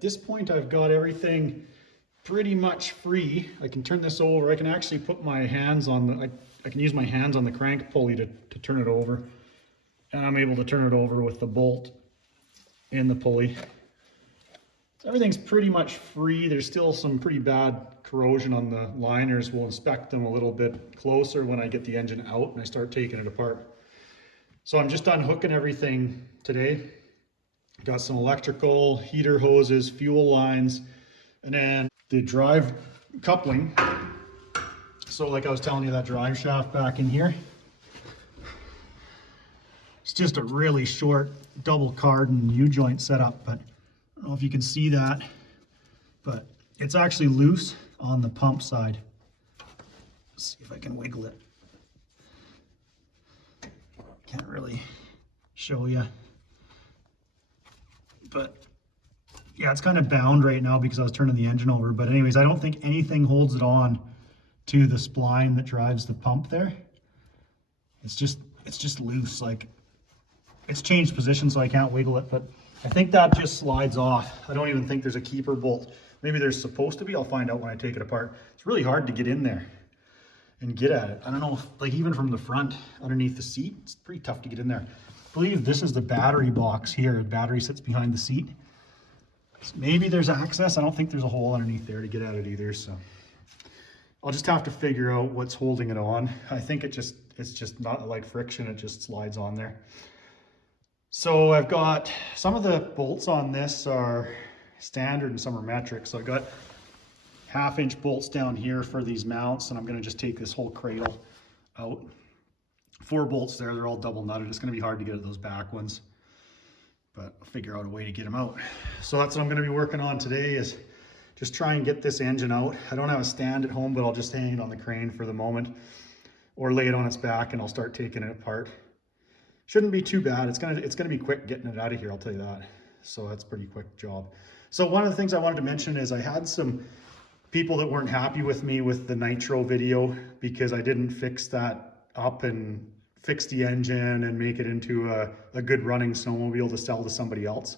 At this point, I've got everything pretty much free. I can turn this over. I can actually put my hands on the, I can use my hands on the crank pulley to turn it over. And I'm able to turn it over with the bolt in the pulley. So everything's pretty much free. There's still some pretty bad corrosion on the liners. We'll inspect them a little bit closer when I get the engine out and I start taking it apart. So I'm just unhooking everything today. Got some electrical, heater hoses, fuel lines, and then the drive coupling. So like I was telling you, that drive shaft back in here, it's just a really short double cardan U-joint setup, but I don't know if you can see that, but it's actually loose on the pump side. Let's see if I can wiggle it. Can't really show you, but yeah, it's kind of bound right now because I was turning the engine over. But anyways, I don't think anything holds it on to the spline that drives the pump there. It's just loose. Like, it's changed position, so I can't wiggle it, but I think that just slides off. I don't even think there's a keeper bolt. Maybe there's supposed to be. I'll find out when I take it apart. It's really hard to get in there and get at it. I don't know if, like, even from the front underneath the seat, it's pretty tough to get in there. I believe this is the battery box here. The battery sits behind the seat. So maybe there's access. I don't think there's a hole underneath there to get at it either, so I'll just have to figure out what's holding it on. I think it's just not like friction, it just slides on there. So I've got some of the bolts on this are standard and some are metric. So I've got 1/2-inch bolts down here for these mounts, and I'm gonna just take this whole cradle out. 4 bolts there, they're all double nutted. It's gonna be hard to get at those back ones, but I'll figure out a way to get them out. So that's what I'm gonna be working on today, is just try and get this engine out. I don't have a stand at home, but I'll just hang it on the crane for the moment or lay it on its back and I'll start taking it apart. Shouldn't be too bad. It's gonna be quick getting it out of here, I'll tell you that. So that's a pretty quick job. So one of the things I wanted to mention is I had some people that weren't happy with me with the nitro video because I didn't fix that up and fix the engine and make it into a good running snowmobile to sell to somebody else.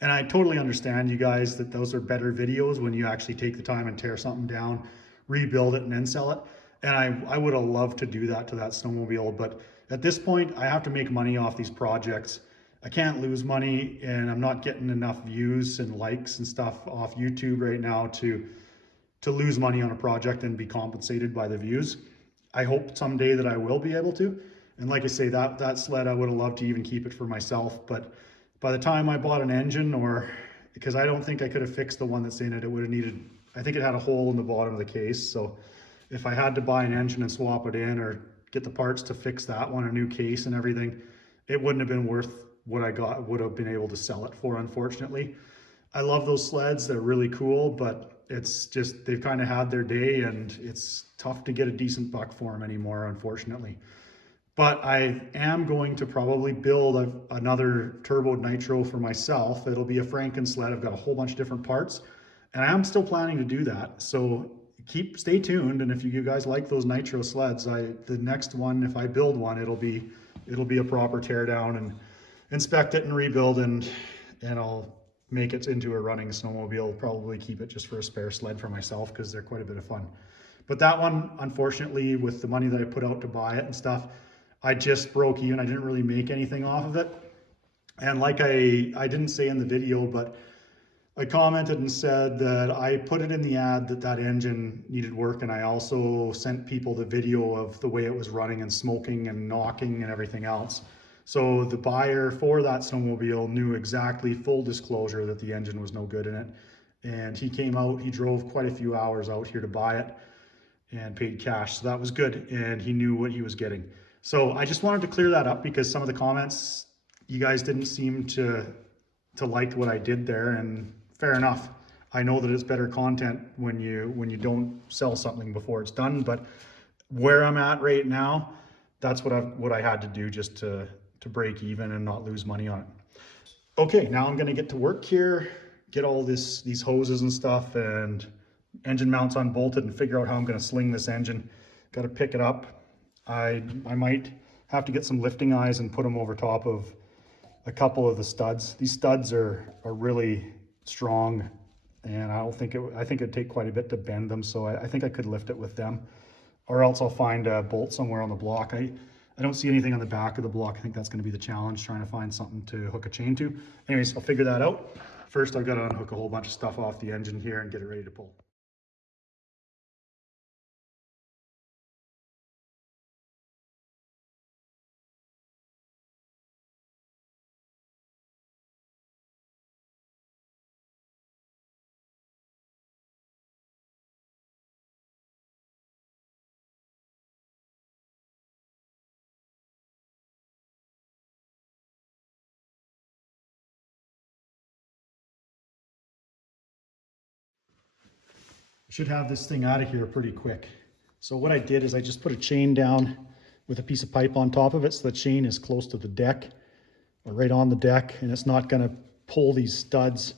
And I totally understand, you guys, that those are better videos when you actually take the time and tear something down, rebuild it, and then sell it. And I would have loved to do that to that snowmobile, but at this point, I have to make money off these projects. I can't lose money, and I'm not getting enough views and likes and stuff off YouTube right now to lose money on a project and be compensated by the views. I hope someday that I will be able to. And like I say, that sled, I would have loved to even keep it for myself, but by the time I bought an engine, or because I don't think I could have fixed the one that's in it, it would have needed, I think it had a hole in the bottom of the case. So if I had to buy an engine and swap it in or get the parts to fix that one, a new case and everything, it wouldn't have been worth what I would have been able to sell it for, unfortunately. I love those sleds, they're really cool, but it's just, they've kind of had their day and it's tough to get a decent buck for them anymore, unfortunately. But I am going to probably build another turbo nitro for myself. It'll be a Franken sled. I've got a whole bunch of different parts and I am still planning to do that. So stay tuned. And if you guys like those nitro sleds, the next one, if I build one, it'll be a proper teardown and inspect it and rebuild, and I'll make it into a running snowmobile. Probably keep it just for a spare sled for myself because they're quite a bit of fun. But that one, unfortunately, with the money that I put out to buy it and stuff, I just broke even. I didn't really make anything off of it. And like I didn't say in the video, but I commented and said that I put it in the ad that engine needed work, and I also sent people the video of the way it was running and smoking and knocking and everything else. So the buyer for that snowmobile knew exactly, full disclosure, that the engine was no good in it. And he came out, he drove quite a few hours out here to buy it and paid cash. So that was good, and he knew what he was getting. So I just wanted to clear that up because some of the comments, you guys didn't seem to like what I did there, and fair enough. I know that it's better content when you don't sell something before it's done, but where I'm at right now, that's what I had to do just to break even and not lose money on it. Okay, now I'm gonna get to work here, get all these hoses and stuff and engine mounts unbolted and figure out how I'm gonna sling this engine. Got to pick it up. I might have to get some lifting eyes and put them over top of a couple of the studs. These studs are really strong and I think it'd take quite a bit to bend them, so I think I could lift it with them, or else I'll find a bolt somewhere on the block. I don't see anything on the back of the block. I think that's going to be the challenge, trying to find something to hook a chain to. Anyways, I'll figure that out. First, I've got to unhook a whole bunch of stuff off the engine here and get it ready to pull. Should have this thing out of here pretty quick. So what I did is I just put a chain down with a piece of pipe on top of it, so the chain is close to the deck, or right on the deck, and it's not going to pull these studs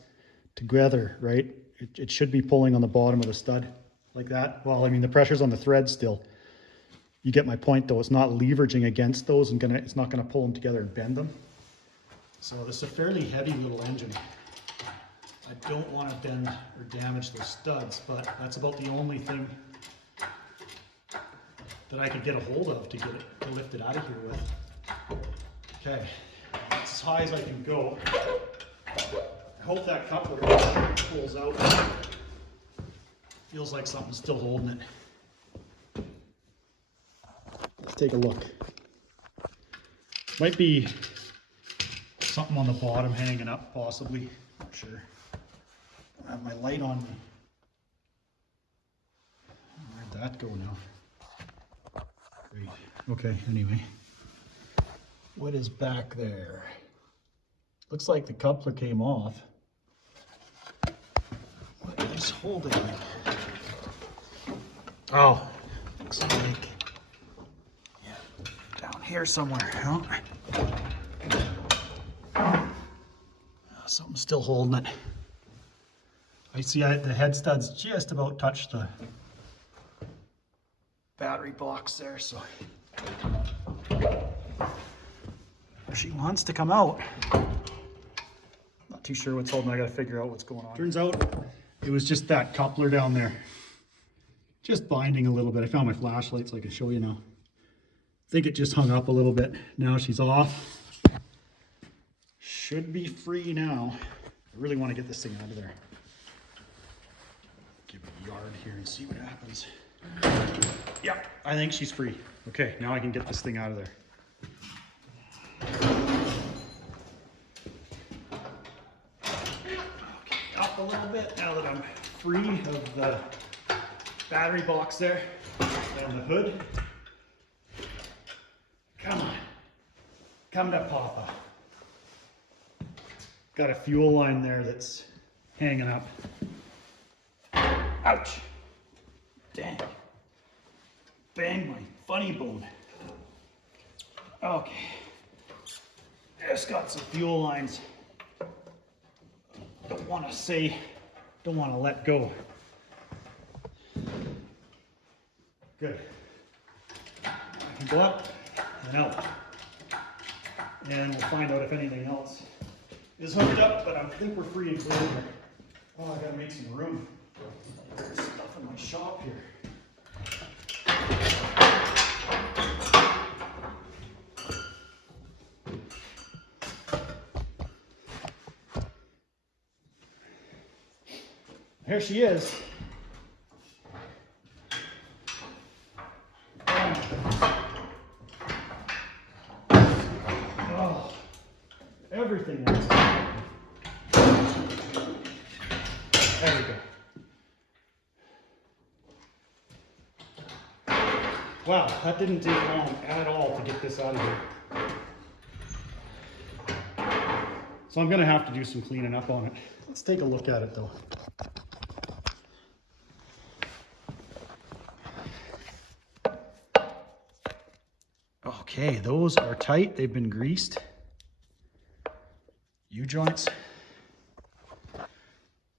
together, right? It should be pulling on the bottom of the stud like that. Well, I mean, the pressure's on the thread still. You get my point though. It's not leveraging against those and it's not going to pull them together and bend them. So this is a fairly heavy little engine. I don't want to bend or damage those studs, but that's about the only thing that I could get a hold of to lift it out of here with. Okay, that's as high as I can go. I hope that coupler pulls out. Feels like something's still holding it. Let's take a look. Might be something on the bottom hanging up, possibly. Not sure. I have my light on me. Where'd that go now? Great. Okay, anyway. What is back there? Looks like the coupler came off. What is holding it? Oh, looks like, yeah, down here somewhere, huh? Oh, something's still holding it. I see the head studs just about touch the battery box there, so she wants to come out. Not too sure what's holding. I gotta figure out what's going on. Turns out it was just that coupler down there, just binding a little bit. I found my flashlight so I can show you now. I think it just hung up a little bit. Now she's off. Should be free now. I really want to get this thing out of there. Give it a yard here and see what happens. Yeah, I think she's free. Okay, now I can get this thing out of there. Okay, up a little bit now that I'm free of the battery box there. Down the hood. Come on. Come to Papa. Got a fuel line there that's hanging up. Ouch! Dang. Bang my funny bone. Okay. Just got some fuel lines. Don't want to let go. Good. I can go up and out. And we'll find out if anything else is hooked up, but I think we're free and clear here. Oh, I gotta make some room. There's stuff in my shop here. Here she is. Oh, everything else. There we go. Wow, that didn't take long at all to get this out of here. So I'm going to have to do some cleaning up on it. Let's take a look at it though. Okay, those are tight. They've been greased. U-joints. You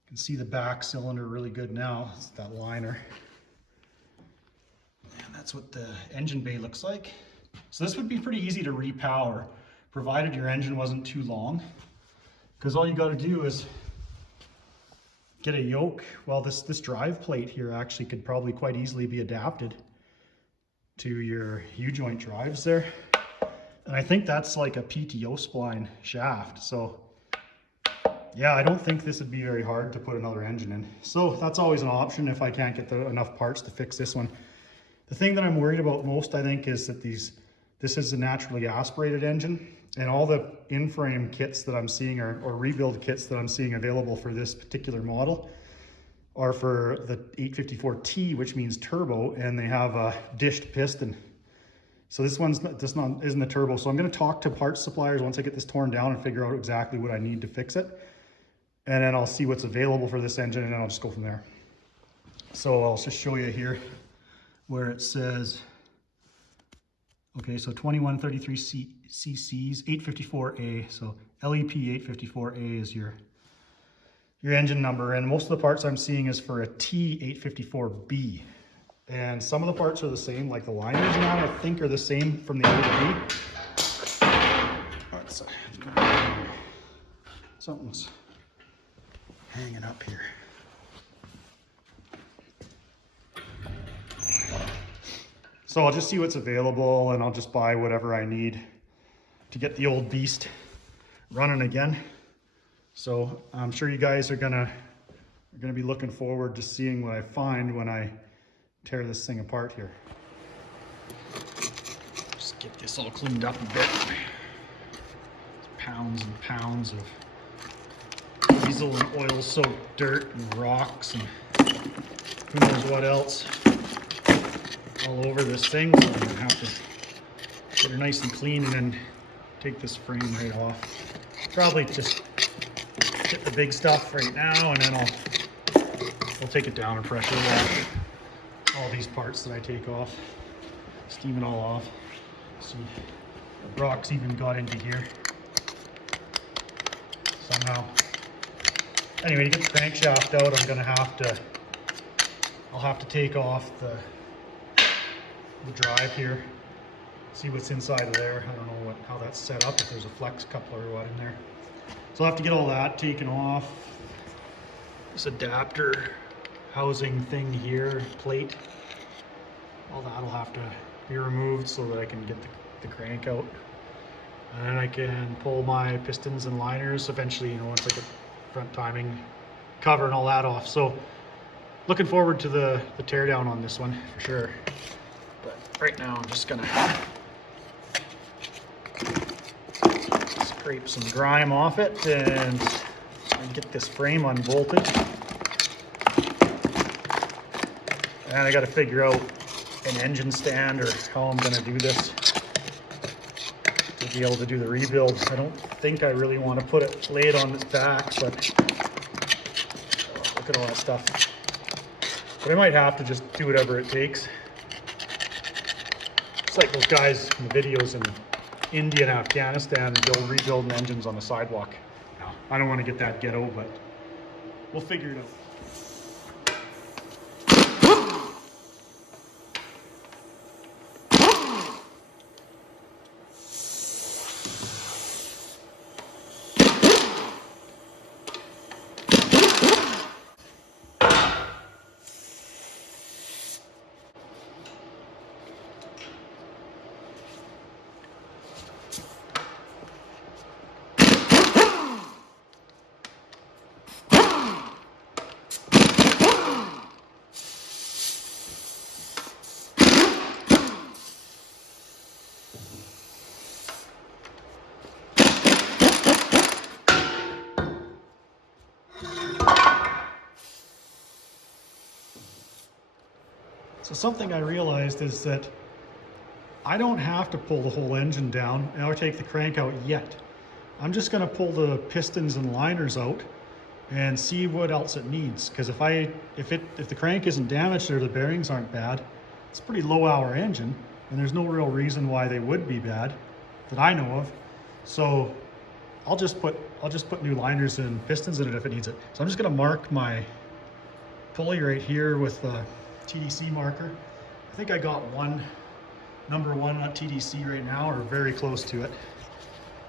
can see the back cylinder really good now. It's that liner. And that's what the engine bay looks like. So this would be pretty easy to repower, provided your engine wasn't too long. Because all you got to do is get a yoke. Well, this drive plate here actually could probably quite easily be adapted to your U-joint drives there. And I think that's like a PTO spline shaft. So yeah, I don't think this would be very hard to put another engine in. So that's always an option if I can't get enough parts to fix this one. The thing that I'm worried about most, I think, is that this is a naturally aspirated engine, and all the in-frame kits that I'm seeing or rebuild kits that I'm seeing available for this particular model are for the 854T, which means turbo, and they have a dished piston. So this one's isn't a turbo. So I'm going to talk to parts suppliers once I get this torn down and figure out exactly what I need to fix it. And then I'll see what's available for this engine, and then I'll just go from there. So I'll just show you here where it says, okay, so 2133 cc's 854A. So LEP 854A is your engine number. And most of the parts I'm seeing is for a T854B. And some of the parts are the same, like the liners and that I think are the same from the A to B. Something's hanging up here. So I'll just see what's available, and I'll just buy whatever I need to get the old beast running again. So I'm sure you guys are gonna be looking forward to seeing what I find when I tear this thing apart here. Just get this all cleaned up a bit. Pounds and pounds of diesel and oil soaked dirt and rocks and who knows what else all over this thing. So I'm gonna have to get her nice and clean and then take this frame right off. Probably just get the big stuff right now, and then we'll take it down and pressure wash all these parts that I take off. Steam it all off. See, the rocks even got into here somehow. Anyway, to get the crankshaft out, I'll have to take off the drive here. See what's inside of there. I don't know how that's set up, if there's a flex coupler or what in there. So I'll have to get all that taken off. This adapter housing thing here, plate, all that'll have to be removed so that I can get the crank out. And then I can pull my pistons and liners eventually, you know, once I get front timing cover and all that off. So looking forward to the teardown on this one for sure. But right now I'm just gonna scrape some grime off it and get this frame unbolted. And I got to figure out an engine stand or how I'm going to do this to be able to do the rebuild. I don't think I really want to put it laid on its back, but look at all that stuff. But I might have to just do whatever it takes. It's like those guys in the videos in India and Afghanistan rebuilding engines on the sidewalk. No, I don't want to get that ghetto, but we'll figure it out. So something I realized is that I don't have to pull the whole engine down or take the crank out yet. I'm just going to pull the pistons and liners out and see what else it needs. Because if the crank isn't damaged or the bearings aren't bad, it's a pretty low hour engine, and there's no real reason why they would be bad that I know of. So I'll just put new liners and pistons in it if it needs it. So I'm just going to mark my pulley right here with the TDC marker. I think I got number one on TDC right now, or very close to it.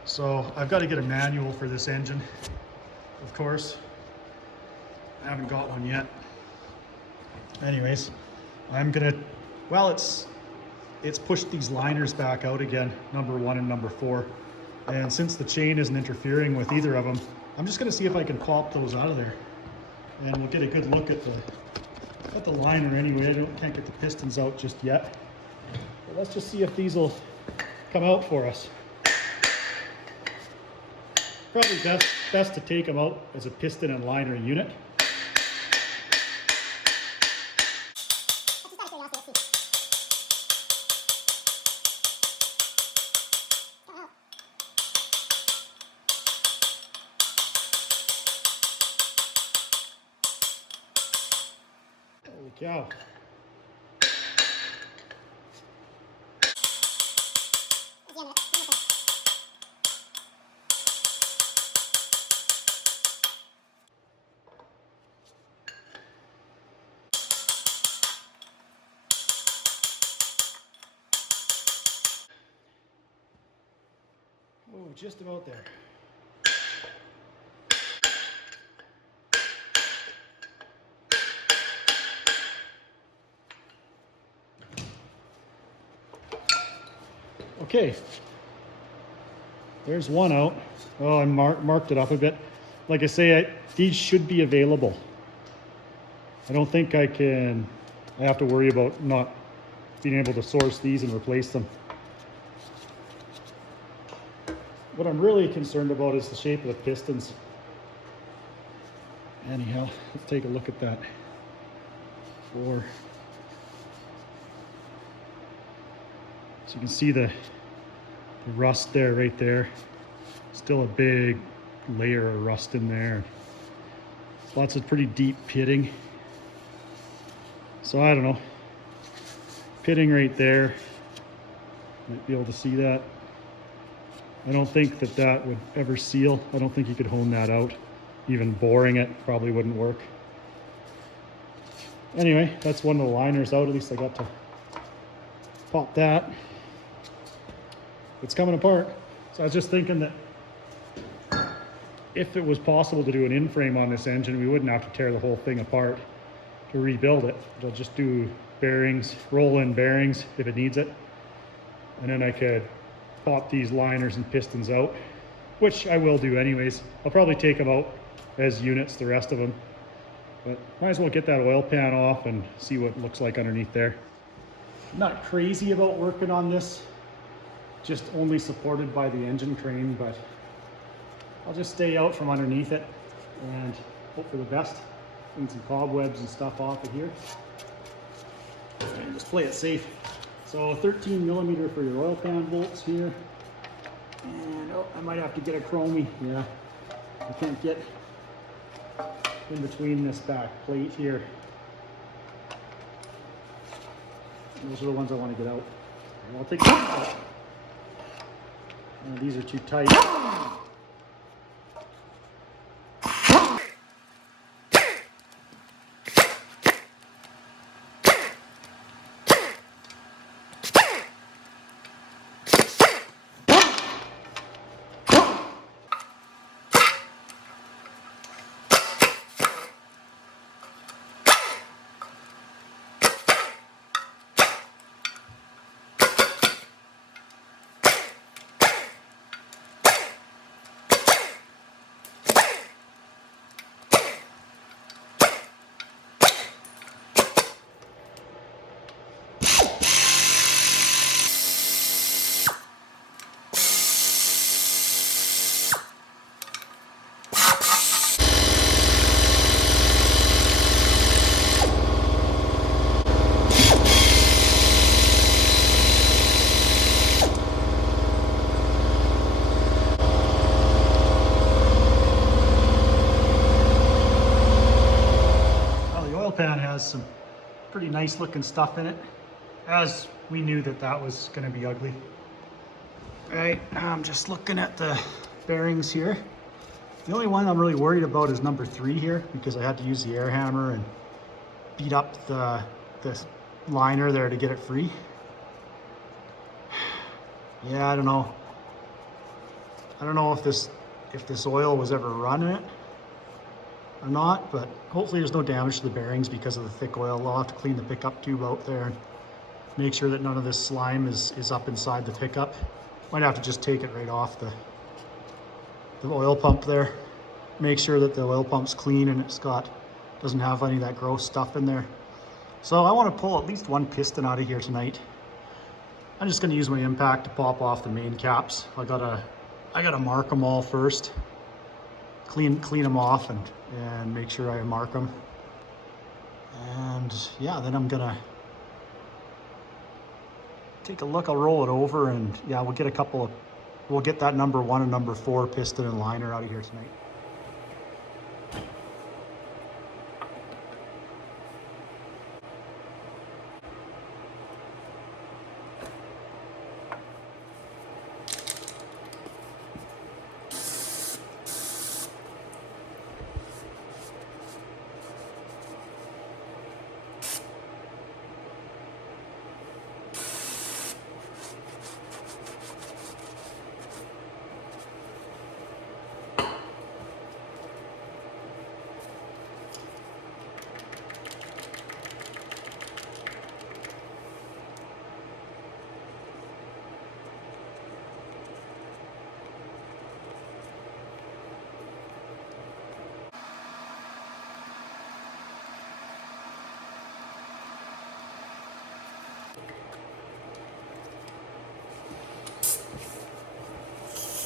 So I've got to get a manual for this engine, of course. I haven't got one yet. Anyways, I'm gonna, well, it's pushed these liners back out again, number 1 and number 4. And since the chain isn't interfering with either of them, I'm just gonna see if I can pop those out of there. And we'll get a good look at the liner anyway. Can't get the pistons out just yet. But let's just see if these will come out for us. Probably best to take them out as a piston and liner unit. Holy cow. Oh, just about there. Okay, there's one out. Oh, I marked it up a bit. Like I say, these should be available. I don't think I have to worry about not being able to source these and replace them. What I'm really concerned about is the shape of the pistons. Anyhow, let's take a look at that. 4. So you can see the rust there, right there. Still a big layer of rust in there. Lots of pretty deep pitting. So I don't know. Pitting right there. Might be able to see that. I don't think that would ever seal. I don't think you could hone that out. Even boring it probably wouldn't work. Anyway, that's one of the liners out. At least I got to pop that. It's coming apart. So I was just thinking that if it was possible to do an in-frame on this engine, we wouldn't have to tear the whole thing apart to rebuild it. I'll just do bearings, roll-in bearings if it needs it. And then I could pop these liners and pistons out, which I will do anyways. I'll probably take them out as units, the rest of them. But might as well get that oil pan off and see what it looks like underneath there. I'm not crazy about working on this, just only supported by the engine crane, but I'll just stay out from underneath it and hope for the best. Clean some cobwebs and stuff off of here. And just play it safe. So 13mm for your oil pan bolts here. And oh, I might have to get a chromie. Yeah, I can't get in between this back plate here. Those are the ones I want to get out. And I'll take them out. These are too tight. Some pretty nice looking stuff in it, as we knew that was going to be ugly. Right, I'm just looking at the bearings here. The only one I'm really worried about is number 3 here, because I had to use the air hammer and beat up the liner there to get it free. Yeah, I don't know if this oil was ever run in it. or not, but hopefully there's no damage to the bearings because of the thick oil. I'll have to clean the pickup tube out there and make sure that none of this slime is up inside the pickup. Might have to just take it right off the oil pump there. Make sure that the oil pump's clean and doesn't have any of that gross stuff in there. So I want to pull at least one piston out of here tonight. I'm just going to use my impact to pop off the main caps. I gotta mark them all first, clean them off, and make sure I mark them. And yeah, then I'm gonna take a look. I'll roll it over, and yeah, we'll get that number 1 and number 4 piston and liner out of here tonight.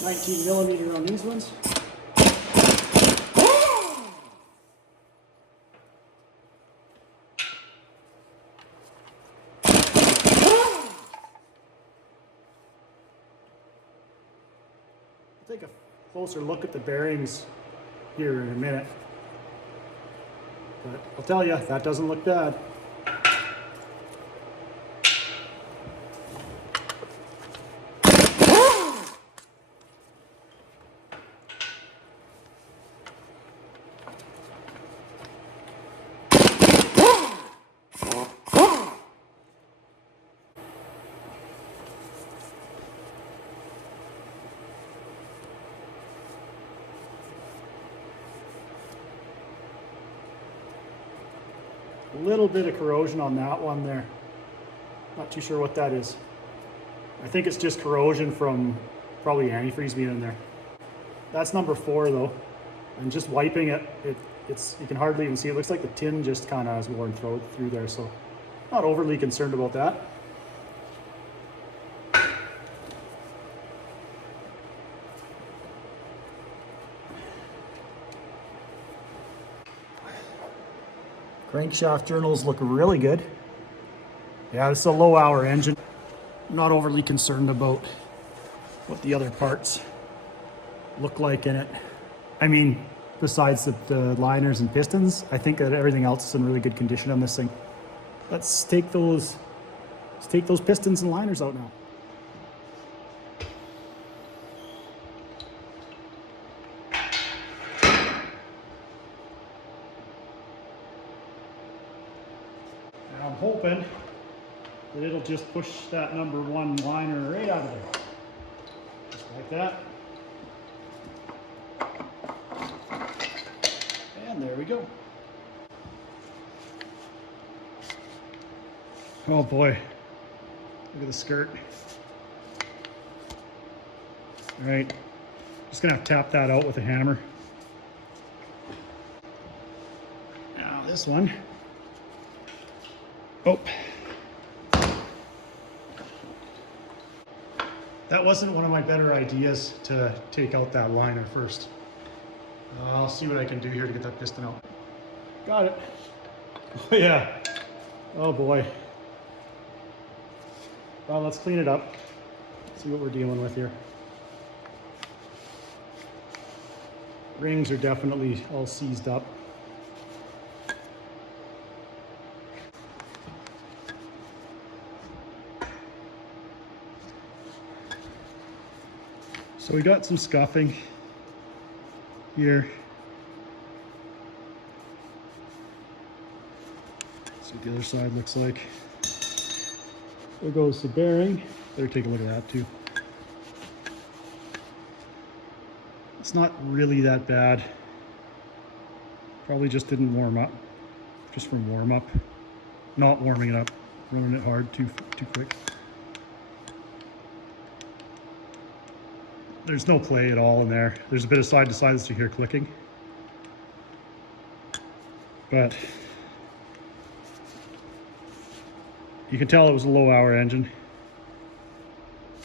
19mm on these ones. I'll take a closer look at the bearings here in a minute. But I'll tell you, that doesn't look bad. A little bit of corrosion on that one there. Not too sure what that is. I think it's just corrosion from probably antifreeze being in there. That's number 4 though. And just wiping it, you can hardly even see. It looks like the tin just kind of has worn through there, so not overly concerned about that. Crankshaft journals look really good. Yeah, this is a low hour engine. I'm not overly concerned about what the other parts look like in it. I mean, besides the liners and pistons, I think that everything else is in really good condition on this thing. Let's take those pistons and liners out now. I'm hoping that it'll just push that number 1 liner right out of there. Just like that. And there we go. Oh boy, look at the skirt. All right, just gonna have to tap that out with a hammer. Now this one. Oh, that wasn't one of my better ideas to take out that liner first. I'll see what I can do here to get that piston out. Got it. Oh yeah. Oh boy. Well, let's clean it up. See what we're dealing with here. Rings are definitely all seized up. So we got some scuffing here. See what the other side looks like. There goes the bearing. Better take a look at that too. It's not really that bad. Probably just didn't warm up, just from warm up. Not warming it up, running it hard too quick. There's no play at all in there. There's a bit of side to side that you hear clicking. But you can tell it was a low hour engine.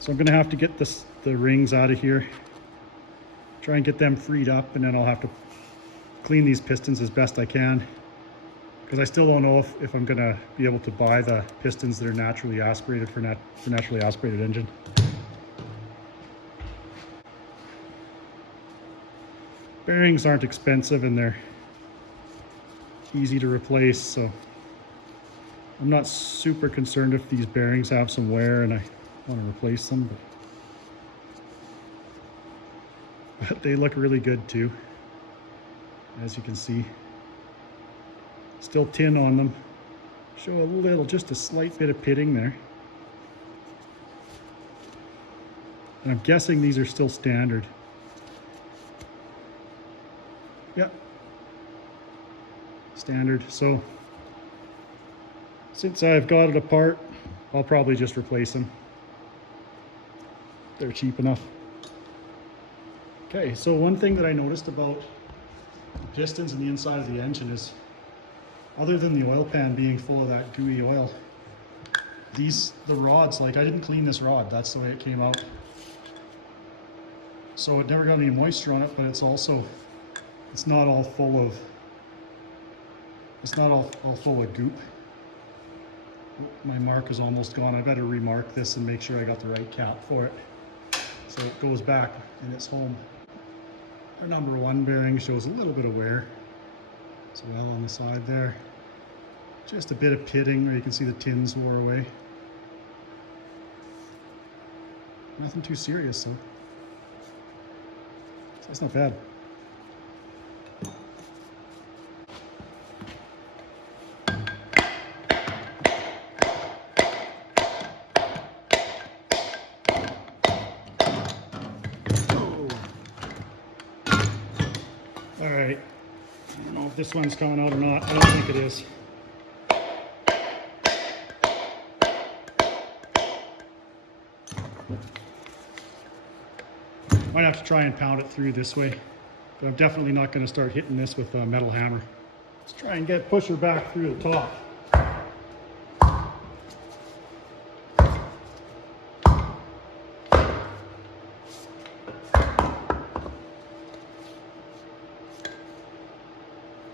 So I'm gonna have to get the rings out of here, try and get them freed up, and then I'll have to clean these pistons as best I can, because I still don't know if I'm gonna be able to buy the pistons that are naturally aspirated for naturally aspirated engine. Bearings aren't expensive and they're easy to replace, so I'm not super concerned if these bearings have some wear and I want to replace them, but they look really good too, as you can see. Still tin on them. Show a little, just a slight bit of pitting there. And I'm guessing these are still standard. Yeah, standard. So since I've got it apart, I'll probably just replace them. They're cheap enough. Okay, so one thing that I noticed about the pistons and the inside of the engine is, other than the oil pan being full of that gooey oil, the rods, like I didn't clean this rod, that's the way it came out. So it never got any moisture on it, but it's also, it's not all full of goop. My mark is almost gone. I better remark this and make sure I got the right cap for it, so it goes back in its home. Our number 1 bearing shows a little bit of wear as well on the side there. Just a bit of pitting where you can see the tins wore away. Nothing too serious, so it's not bad. All right, I don't know if this one's coming out or not. I don't think it is. Might have to try and pound it through this way, but I'm definitely not going to start hitting this with a metal hammer. Let's try and push her back through the top.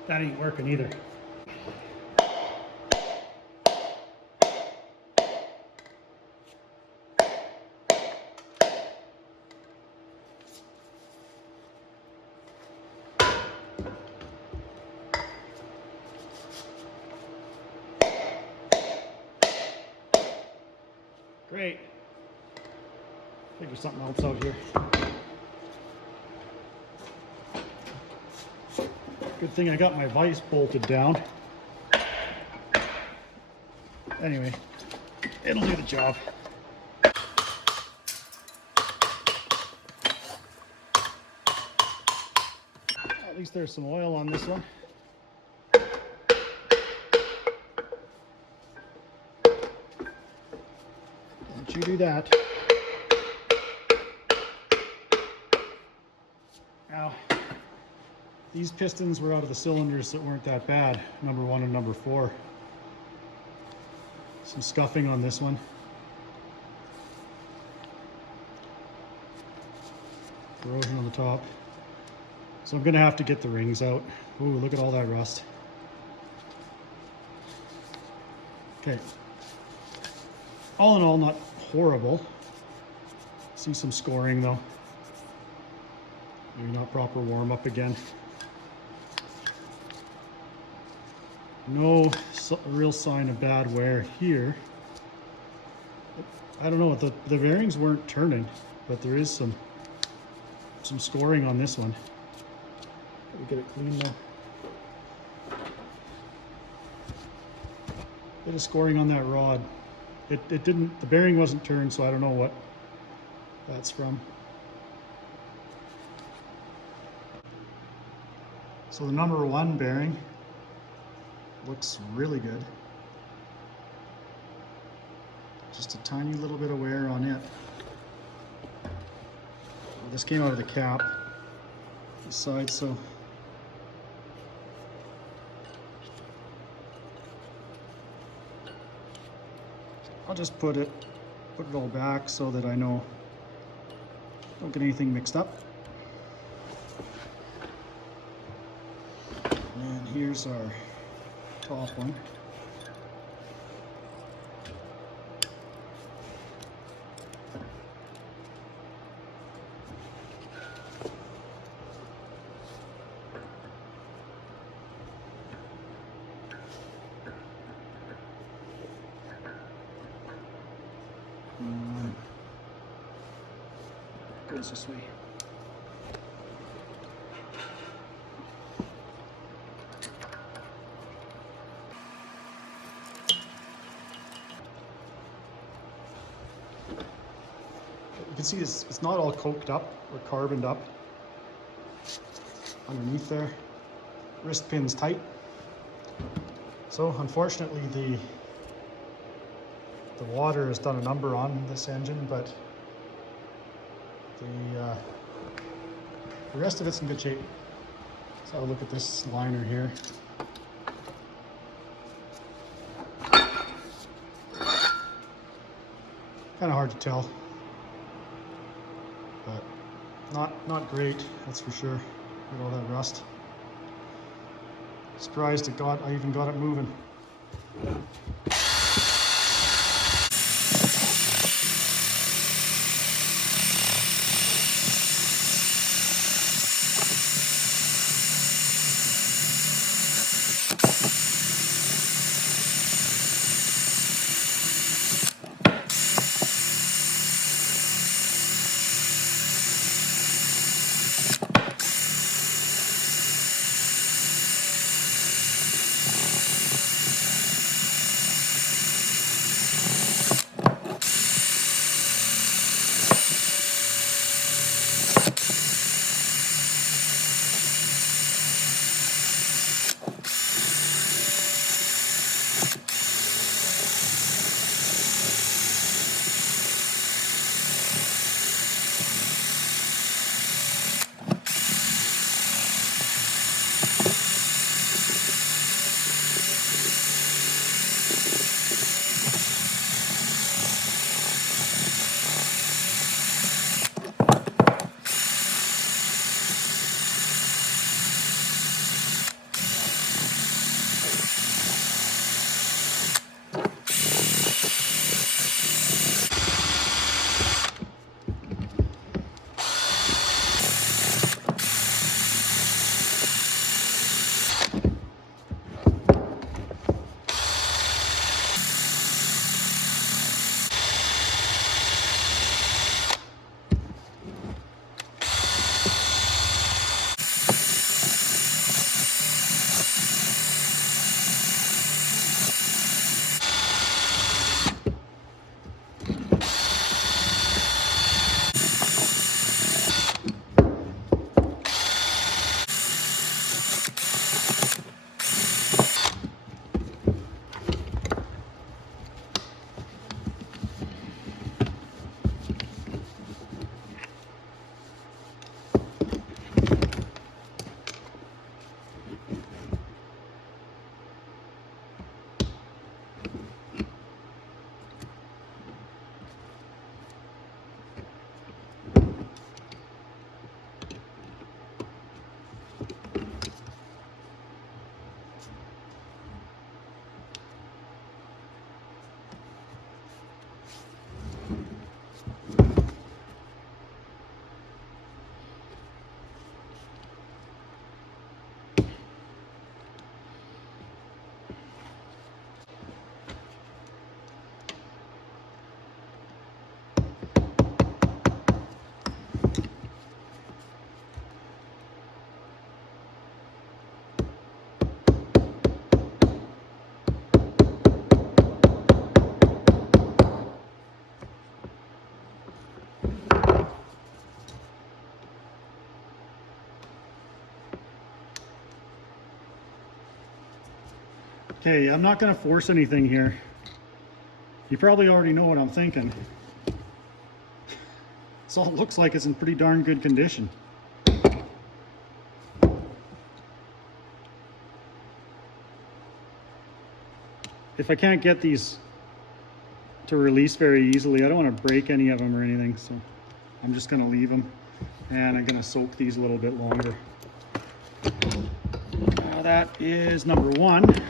That ain't working either. Great. Figure something else out here. Good thing I got my vise bolted down. Anyway, it'll do the job. At least there's some oil on this one. Don't you do that. Now, these pistons were out of the cylinders that weren't that bad, number 1 and number 4. Some scuffing on this one. Corrosion on the top. So I'm gonna have to get the rings out. Ooh, look at all that rust. Okay. All in all, not horrible. See some scoring though. Maybe not proper warm up again. No real sign of bad wear here. I don't know, the bearings weren't turning, but there is some scoring on this one. Let me get it clean though. Bit of scoring on that rod. It didn't, the bearing wasn't turned, so I don't know what that's from. So the number 1 bearing looks really good. Just a tiny little bit of wear on it. Well, this came out of the cap, this side, so I'll just put it all back so that I know don't get anything mixed up. And here's our top one. Goes this way. You can see it's not all coked up or carboned up underneath there. Wrist pin's tight. So unfortunately the water has done a number on this engine, but the rest of it's in good shape. So have a look at this liner here. Kind of hard to tell, but not great, that's for sure. Look at all that rust. Surprised I even got it moving. Okay, I'm not gonna force anything here. You probably already know what I'm thinking. This all looks like it's in pretty darn good condition. If I can't get these to release very easily, I don't want to break any of them or anything, so I'm just going to leave them, and I'm going to soak these a little bit longer. That is number 1.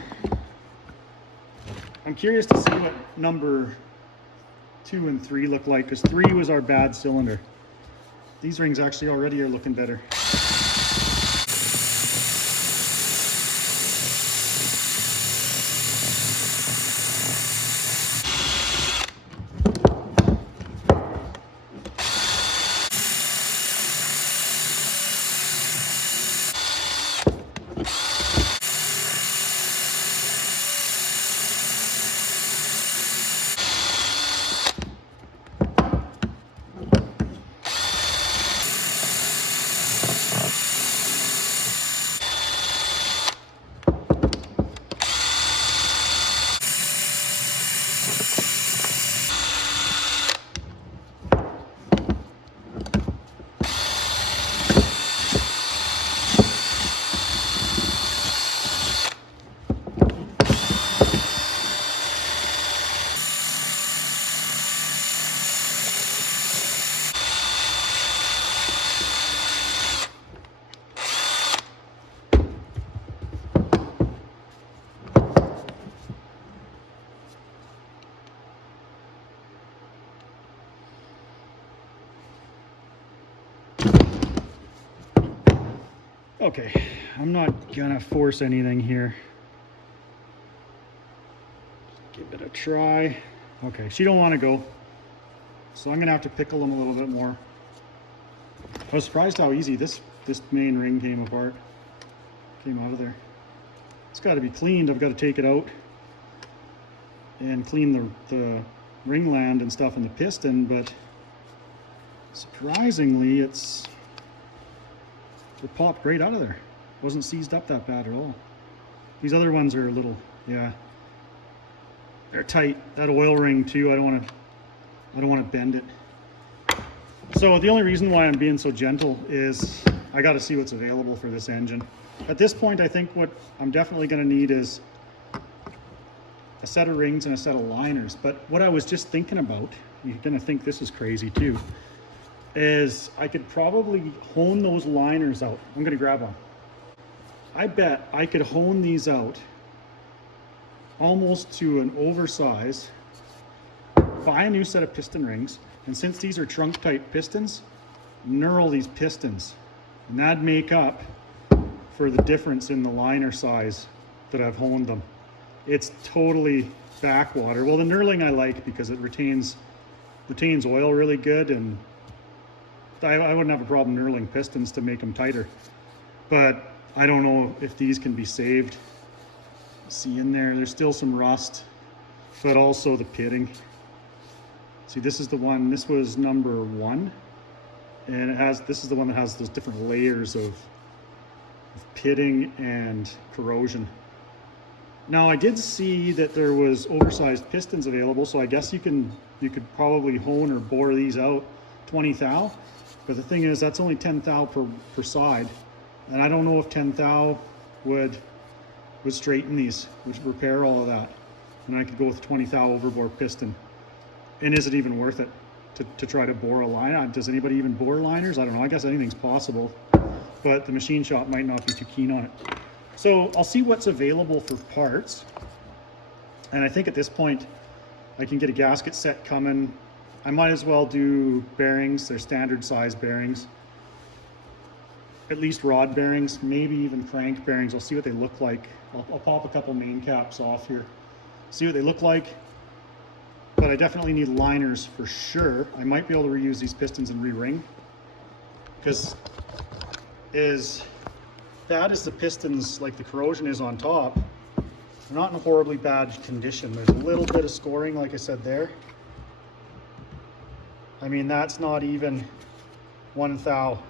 I'm curious to see what number 2 and 3 look like, because 3 was our bad cylinder. These rings actually already are looking better. Okay, I'm not gonna force anything here. Give it a try. Okay, she don't want to go, so I'm gonna have to pickle them a little bit more. I was surprised how easy this main ring came apart, came out of there. It's got to be cleaned. I've got to take it out and clean the ring land and stuff in the piston, but surprisingly it popped right out of there. It wasn't seized up that bad at all. These other ones are a little, yeah, they're tight. That oil ring too, I don't want to bend it. So the only reason why I'm being so gentle is I got to see what's available for this engine. At this point, I think what I'm definitely going to need is a set of rings and a set of liners. But what I was just thinking about, you're going to think this is crazy too, is I could probably hone those liners out. I'm going to grab one. I bet I could hone these out almost to an oversize, buy a new set of piston rings, and since these are trunk type pistons, knurl these pistons, and that'd make up for the difference in the liner size that I've honed them. It's totally backwater. Well, the knurling I like because it retains oil really good, and I wouldn't have a problem knurling pistons to make them tighter. But I don't know if these can be saved. See in there's still some rust, but also the pitting. See, this is the one, this was number 1, and this is the one that has those different layers of pitting and corrosion. Now I did see that there was oversized pistons available, so I guess you could probably hone or bore these out 20 thou, but the thing is that's only 10 thou per side, and I don't know if 10 thou would straighten these, would repair all of that, and I could go with 20 thou overbore piston. And is it even worth it to try to bore a line? Does anybody even bore liners? I don't know. I guess anything's possible, but the machine shop might not be too keen on it. So I'll see what's available for parts. And I think at this point, I can get a gasket set coming. I might as well do bearings. They're standard size bearings. At least rod bearings, maybe even crank bearings. I'll see what they look like. I'll pop a couple main caps off here, see what they look like. But I definitely need liners for sure. I might be able to reuse these pistons and re-ring, because as bad as the pistons, like the corrosion is on top, they're not in a horribly bad condition. There's a little bit of scoring, like I said there. I mean, that's not even 1 thou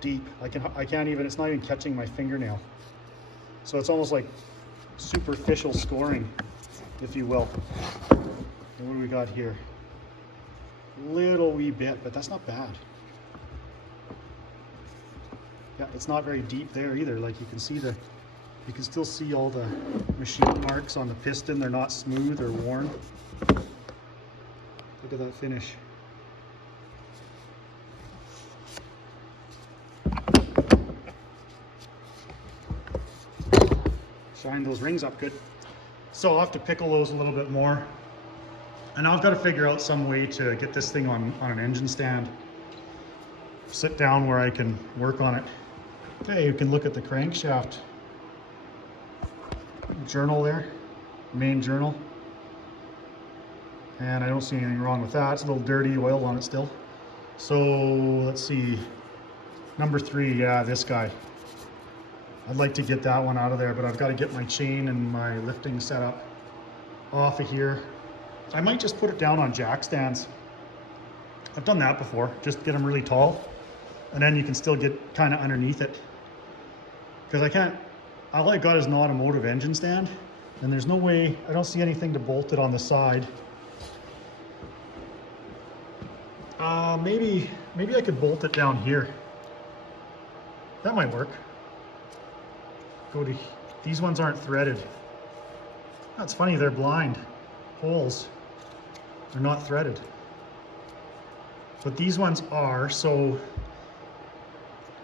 deep. I can't even, it's not even catching my fingernail. So it's almost like superficial scoring, if you will. And what do we got here? Little wee bit, but that's not bad. Yeah, it's not very deep there either. Like you can still see all the machine marks on the piston. They're not smooth or worn. Look at that finish. Shine those rings up good. So I'll have to pickle those a little bit more. And now I've got to figure out some way to get this thing on an engine stand. Sit down where I can work on it. Okay, you can look at the crankshaft journal there, main journal. And I don't see anything wrong with that. It's a little dirty, oil on it still. So let's see, number 3, yeah, this guy. I'd like to get that one out of there, but I've got to get my chain and my lifting set up off of here. I might just put it down on jack stands. I've done that before, just get them really tall, and then you can still get kind of underneath it. Because all I got is an automotive engine stand, and there's no way, I don't see anything to bolt it on the side. Maybe I could bolt it down here. That might work. These ones aren't threaded. That's funny, they're blind holes. They're not threaded. But these ones are, so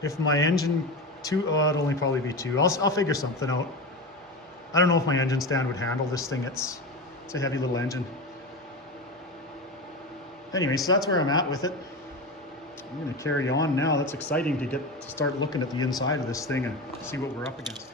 if my engine it'd only probably be 2. I'll figure something out. I don't know if my engine stand would handle this thing. It's a heavy little engine. Anyway, so that's where I'm at with it. I'm gonna carry on now. That's exciting to start looking at the inside of this thing and see what we're up against.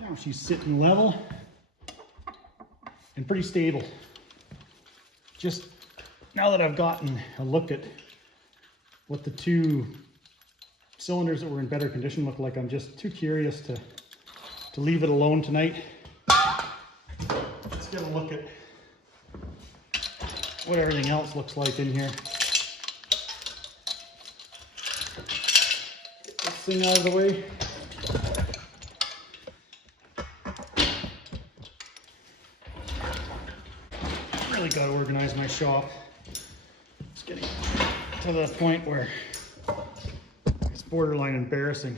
Now she's sitting level and pretty stable. Just now that I've gotten a look at what the 2 cylinders that were in better condition look like, I'm just too curious to leave it alone tonight. Let's get a look at what everything else looks like in here. Get this thing out of the way. Really got to organize my shop. It's getting to the point where it's borderline embarrassing.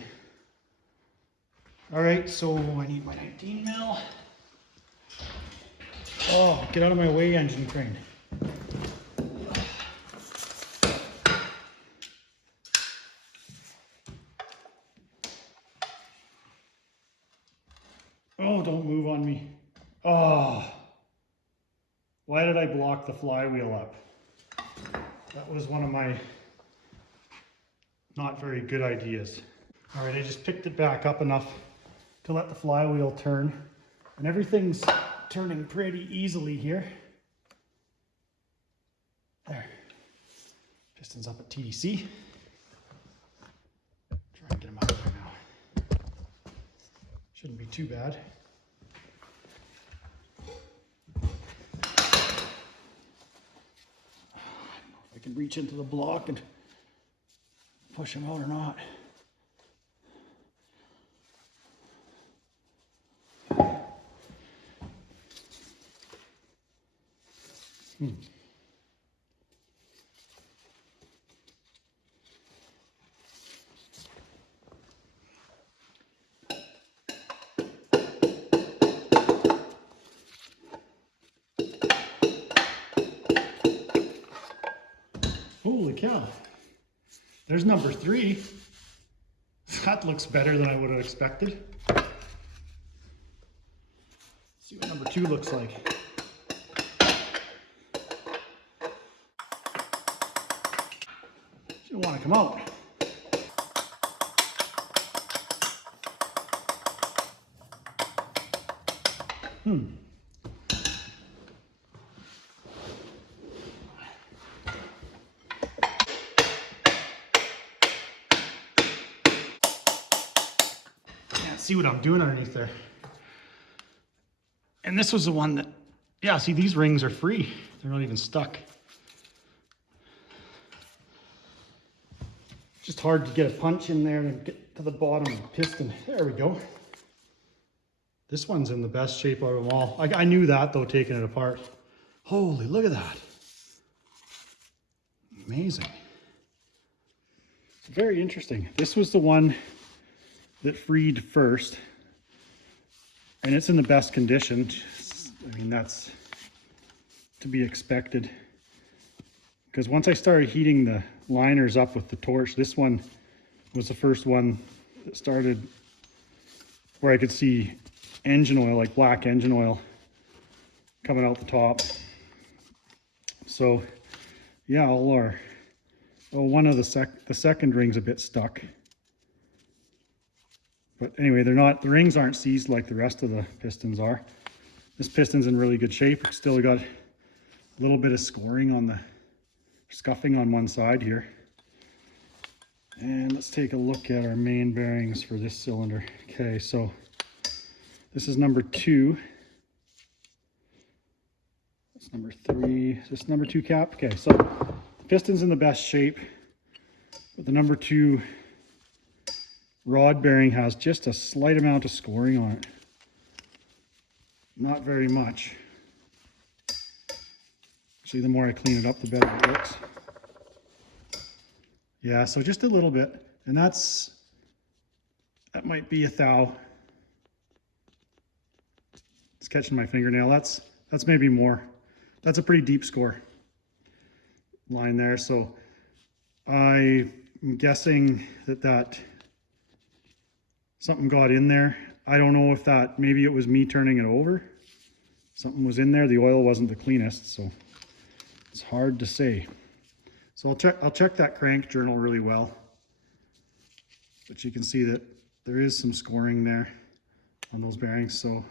All right, so I need my 19 mil. Oh, get out of my way, engine crane. Oh, don't move on me. Oh. Why did I block the flywheel up? That was one of my not very good ideas. All right, I just picked it back up enough to let the flywheel turn, and everything's turning pretty easily here. Pistons up at TDC. Try and get them out of there now. Shouldn't be too bad. I can reach into the block and push them out or not. Holy cow. There's number 3. That looks better than I would have expected. Let's see what number 2 looks like. She don't want to come out. Can't see what I'm doing underneath there. And this was the one that, yeah, see, these rings are free. They're not even stuck. Just hard to get a punch in there and get to the bottom of the piston. There we go. This one's in the best shape out of them all. I knew that though, taking it apart. Holy, look at that. Amazing. It's very interesting. This was the one that freed first. And it's in the best condition. I mean, that's to be expected. Because once I started heating the liners up with the torch, this one was the first one that started where I could see engine oil, like black engine oil, coming out the top. So yeah, all our, oh, one of the second ring's a bit stuck. But anyway, they're not, the rings aren't seized like the rest of the pistons are. This piston's in really good shape. Still got a little bit of scoring on the, scuffing on one side here. And let's take a look at our main bearings for this cylinder. Okay, so this is number 2. That's number 3. Is this number 2 cap? Okay, so the piston's in the best shape, but the number 2 rod bearing has just a slight amount of scoring on it. Not very much. Actually, the more I clean it up, the better it looks. Yeah, so just a little bit. And that might be a thou. It's catching my fingernail. That's maybe more. That's a pretty deep score line there. So I'm guessing that something got in there. I don't know if that, maybe it was me turning it over. Something was in there. The oil wasn't the cleanest, so it's hard to say. So I'll check that crank journal really well. But you can see that there is some scoring there on those bearings, so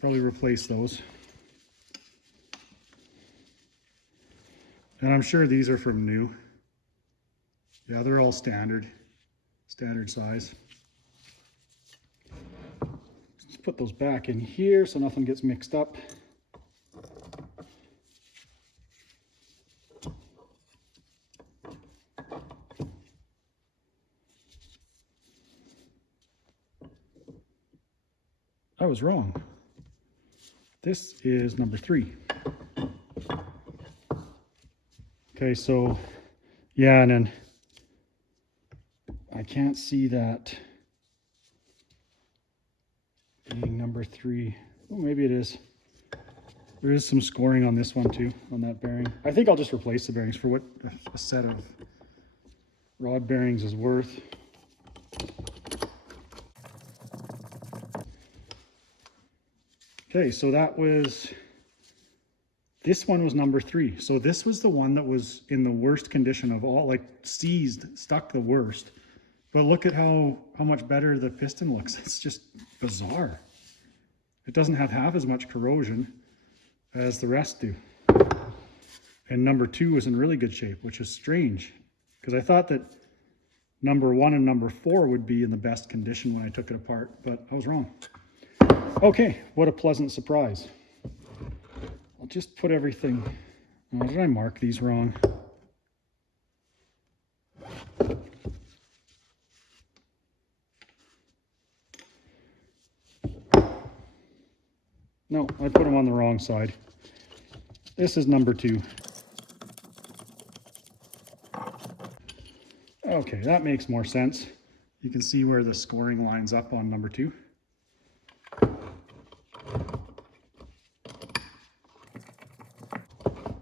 probably replace those. And I'm sure these are from new. Yeah, they're all standard size. Let's put those back in here so nothing gets mixed up. I was wrong. This is number 3. Okay, so yeah, and then I can't see that being number 3. Oh, maybe it is. There is some scoring on this one too, on that bearing. I think I'll just replace the bearings for what a set of rod bearings is worth. Okay, so this one was number 3. So this was the one that was in the worst condition of all, like seized, stuck the worst. But look at how much better the piston looks. It's just bizarre. It doesn't have half as much corrosion as the rest do. and number 2 is in really good shape, which is strange because I thought that number 1 and number 4 would be in the best condition when I took it apart, but I was wrong. Okay, what a pleasant surprise. I'll just put everything, oh, did I mark these wrong? No, I put them on the wrong side. This is number 2. Okay, that makes more sense. You can see where the scoring lines up on number 2.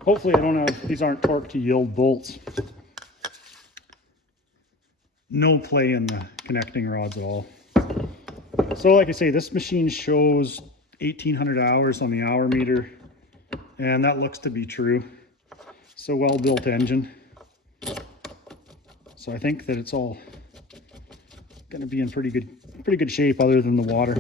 Hopefully I don't have, these aren't torque to yield bolts. No play in the connecting rods at all. So like I say, this machine shows 1800 hours on the hour meter, and that looks to be true. So well-built engine. So I think that it's all going to be in pretty good shape other than the water.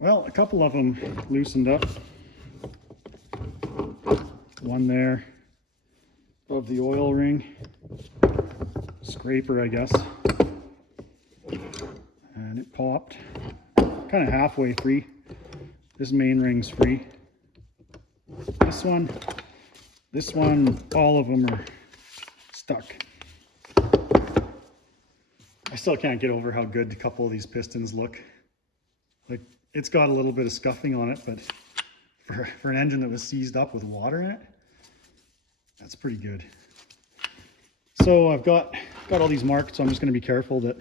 Well, a couple of them loosened up. One there above the oil ring. Scraper, I guess. And it popped. Kind of halfway free. This main ring's free. This one, all of them are stuck. I still can't get over how good a couple of these pistons look. Like, it's got a little bit of scuffing on it, but for an engine that was seized up with water in it, that's pretty good. So I've got all these marked, so I'm just going to be careful that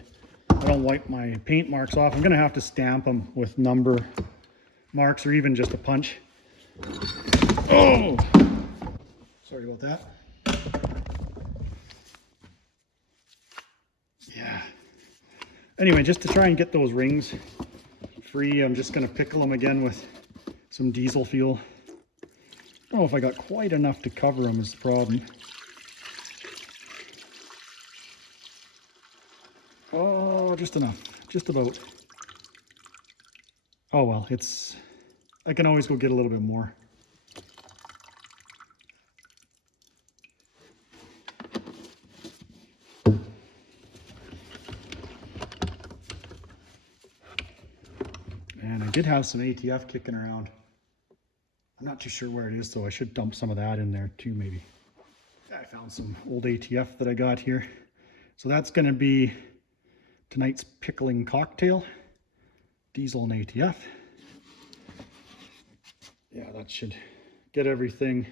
I don't wipe my paint marks off. I'm going to have to stamp them with number marks or even just a punch. Oh! Sorry about that. Yeah. Anyway, just to try and get those rings free, I'm just going to pickle them again with some diesel fuel. I don't know if I got quite enough to cover them is the problem. Oh, just enough. Just about. Oh well, I can always go get a little bit more. And I did have some ATF kicking around. I'm not too sure where it is, so I should dump some of that in there too, maybe. I found some old ATF that I got here. So that's going to be tonight's pickling cocktail. Diesel and ATF. Yeah, that should get everything,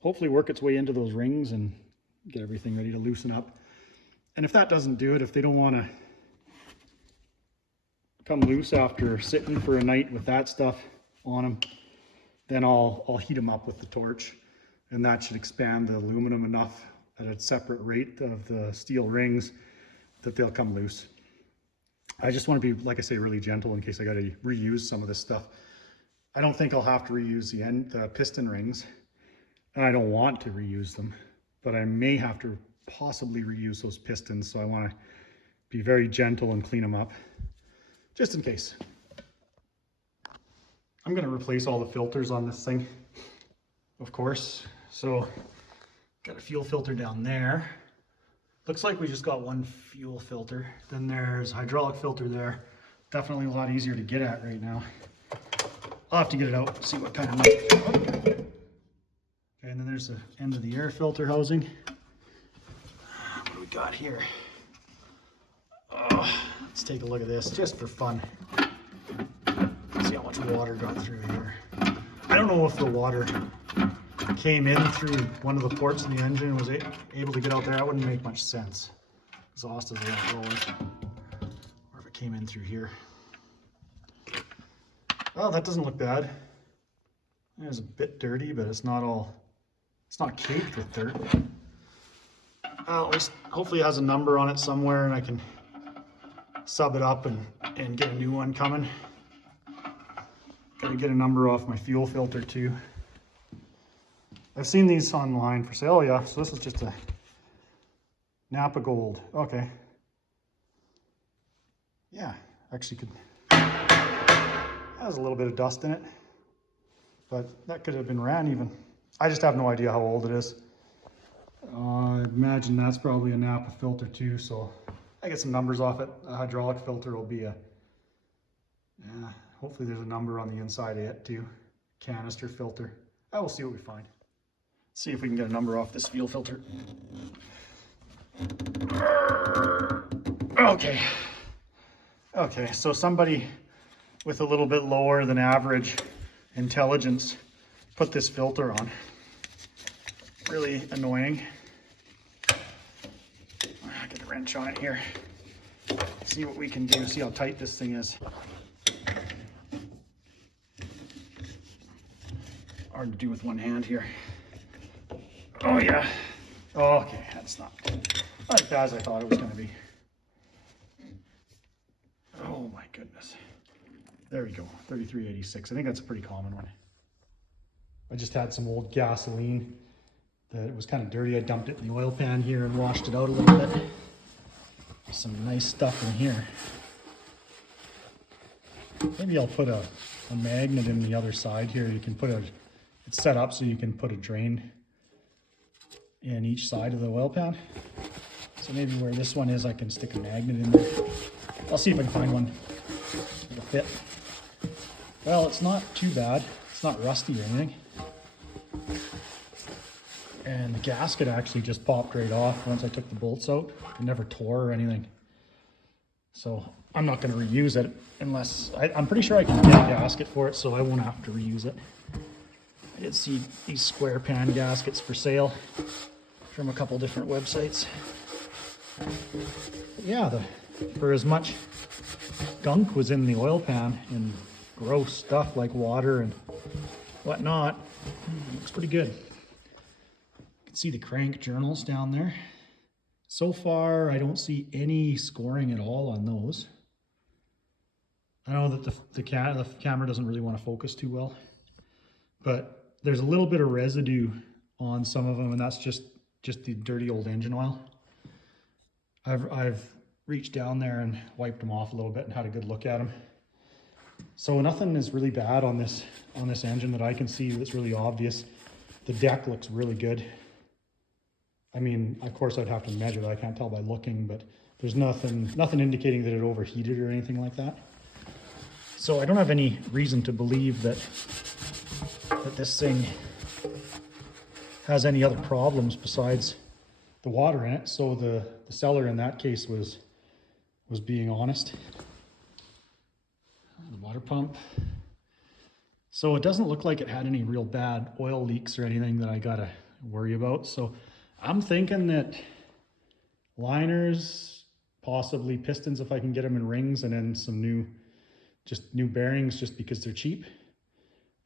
hopefully work its way into those rings and get everything ready to loosen up. And if that doesn't do it, if they don't want to come loose after sitting for a night with that stuff on them, then I'll heat them up with the torch, and that should expand the aluminum enough at a separate rate of the steel rings that they'll come loose. I just want to be, like I say, really gentle in case I got to reuse some of this stuff. I don't think I'll have to reuse the piston rings, and I don't want to reuse them, but I may have to possibly reuse those pistons, so I want to be very gentle and clean them up, just in case. I'm going to replace all the filters on this thing, of course, so Got a fuel filter down there. Looks like we just got one fuel filter. Then there's hydraulic filter there. Definitely a lot easier to get at right now. I'll have to get it out, see what kind of... Okay, and then there's the end of the air filter housing. What do we got here? Oh, let's take a look at this, just for fun. See how much water got through here. I don't know if the water came in through one of the ports in the engine and was able to get out there. That wouldn't make much sense. Exhaust is a lot lower. Or if it came in through here. Well, that doesn't look bad. It's a bit dirty, but it's not caked with dirt. At least hopefully it has a number on it somewhere and I can sub it up and get a new one coming. Gotta get a number off my fuel filter too. I've seen these online for sale, yeah. So this is just a Napa Gold. Okay. Yeah, actually could. Has a little bit of dust in it, but that could have been ran even. I just have no idea how old it is. I imagine that's probably a Napa filter too, so I get some numbers off it. A hydraulic filter will be hopefully there's a number on the inside of it too. Canister filter. I will see what we find. See if we can get a number off this fuel filter. Okay. Okay, so somebody with a little bit lower than average intelligence put this filter on. Really annoying. Get a wrench on it here. See what we can do, see how tight this thing is. Hard to do with one hand here. Oh yeah. Okay, that's not as bad as I thought it was going to be. Oh my goodness. There we go, 3386. I think that's a pretty common one. I just had some old gasoline that was kind of dirty. I dumped it in the oil pan here and washed it out a little bit. Some nice stuff in here. Maybe I'll put a magnet in the other side here. You can put it's set up so you can put a drain in each side of the oil pan. So maybe where this one is, I can stick a magnet in there. I'll see if I can find one that'll fit. Well, it's not too bad. It's not rusty or anything. And the gasket actually just popped right off once I took the bolts out. It never tore or anything. So I'm not going to reuse it unless, I'm pretty sure I can get a gasket for it, so I won't have to reuse it. I did see these square pan gaskets for sale from a couple different websites. Yeah, for as much gunk was in the oil pan and gross stuff like water and whatnot, looks pretty good. You can see the crank journals down there. So far, I don't see any scoring at all on those. I know that the camera doesn't really want to focus too well, but there's a little bit of residue on some of them, and that's just the dirty old engine oil. I've reached down there and wiped them off a little bit and had a good look at them. So nothing is really bad on this engine that I can see that's really obvious. The deck looks really good. I mean, of course I'd have to measure that. I can't tell by looking, but there's nothing indicating that it overheated or anything like that. So I don't have any reason to believe that this thing has any other problems besides the water in it. So the seller in that case was being honest. The water pump. So it doesn't look like it had any real bad oil leaks or anything that I gotta worry about. So I'm thinking that liners, possibly pistons if I can get them in rings, and then some new bearings just because they're cheap.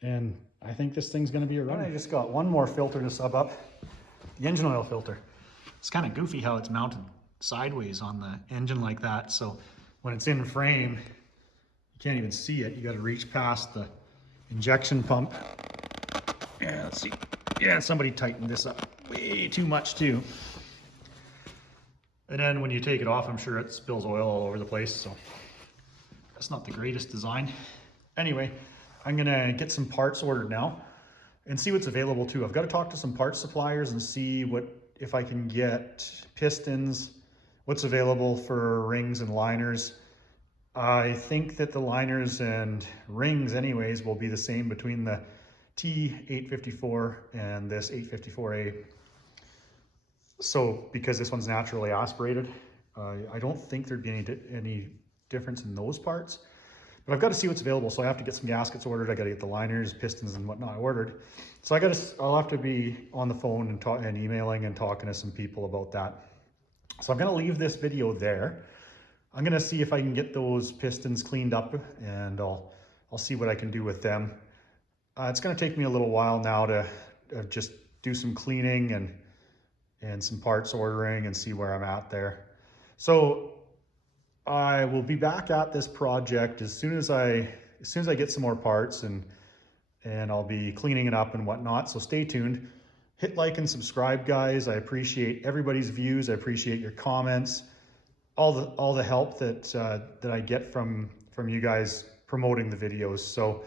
And I think this thing's gonna be a runner. I just got one more filter to sub up, the engine oil filter. It's kind of goofy how it's mounted sideways on the engine like that. So when it's in frame, you can't even see it. You got to reach past the injection pump. Yeah, let's see. Yeah, somebody tightened this up way too much too. And then when you take it off, I'm sure it spills oil all over the place. So that's not the greatest design. Anyway, I'm gonna get some parts ordered now and see what's available too. I've got to talk to some parts suppliers and see if I can get pistons, what's available for rings and liners. I think that the liners and rings anyways will be the same between the T854 and this 854A. So because this one's naturally aspirated, I don't think there'd be any difference in those parts. But I've got to see what's available, so I have to get some gaskets ordered. I got to get the liners, pistons, and whatnot ordered. So I'll have to be on the phone and emailing and talking to some people about that. So I'm going to leave this video there. I'm going to see if I can get those pistons cleaned up, and I'll see what I can do with them. It's going to take me a little while now to just do some cleaning and some parts ordering and see where I'm at there. So I will be back at this project as soon as I get some more parts, and I'll be cleaning it up and whatnot. So stay tuned. Hit like and subscribe, guys. I appreciate everybody's views. I appreciate your comments, all the help that I get from you guys promoting the videos. So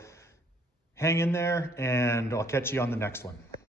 hang in there, and I'll catch you on the next one.